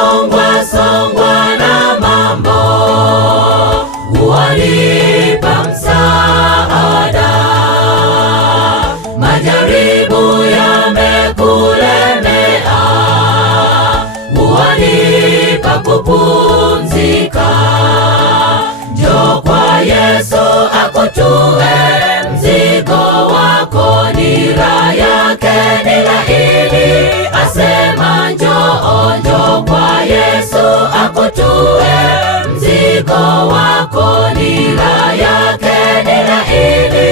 songwa na mambo, wanipa msaada. Majaribu yamekulemea, wanipa kupumzika. Njoo kwa Yesu akutue mzigo wako, nira yake ni laini, asema njoo. Njoo kwa Yesu akutue mzigo wako, nira yake ni laini,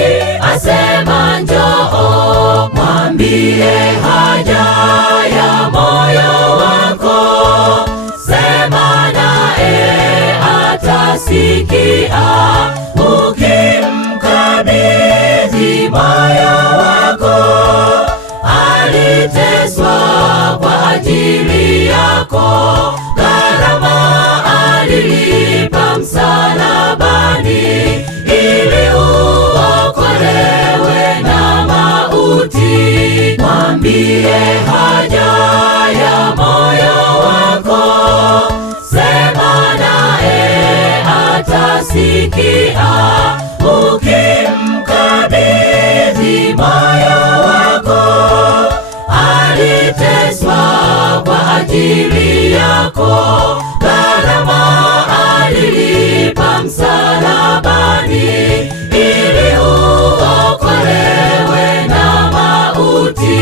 asema njoo. Mwambie haja ya moyo wako, sema naye atasikia. Ukimkabidhi moyo wako, aliteswa kwa ajili yako, gharama alilipa msalabani, ili uokolewe na mauti. Mwambie haja ya moyo wako, sema naye atasikia. Ukimkabidhi moyo wako, aliteswa kwa ajili yako, gharama alilipa msalabani, ili uokolewe na mauti.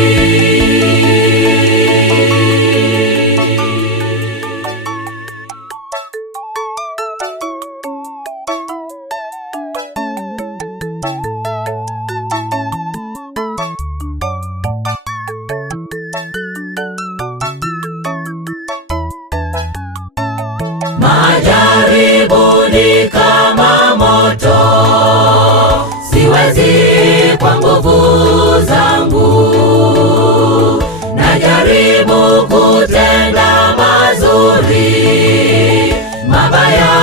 Majaribu ni kama moto, siwezi kwa nguvu zangu. Najaribu kutenda mazuri, mabaya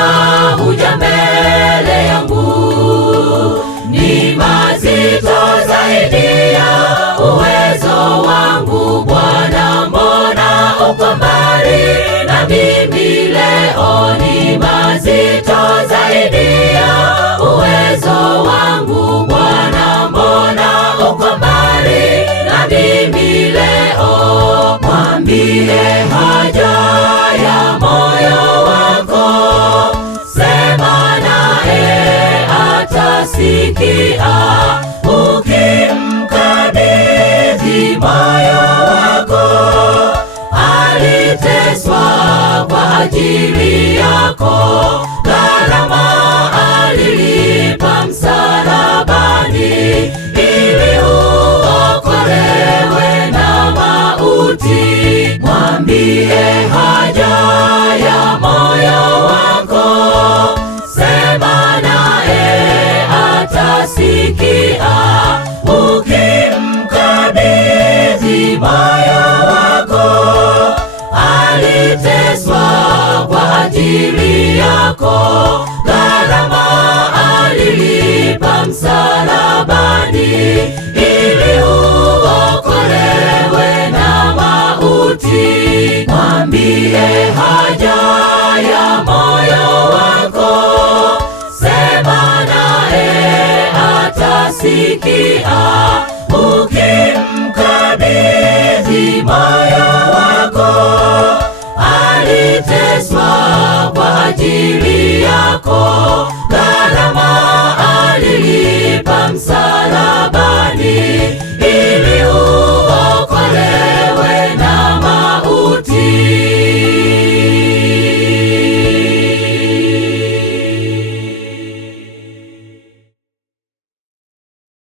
huja mbele yangu. Ni mazito zaidi ya uwezo wangu. Bwana, mbona uko mbali na mimi leo? Ni mazito zaidi ya uwezo wangu. Bwana, mbona uko mbali na mimi leo? Mwambie haja ya moyo wako, sema naye atasikia. Ukimkabidhi moyo wako, aliteswa kwa ajili yako, gharama alilipa msalabani, ili uokolewe na mauti. Mwambie haja ya moyo wako, sema naye atasikia. Ukimkabidhi moyo wako, aliteswa kwa ajili yako, gharama alilipa msalabani, ili uokolewe na mauti. Mwambie haja ya moyo wako, sema naye atasikia. Ukimkabidhi moyo wako, aliteswa kwa ajili yako,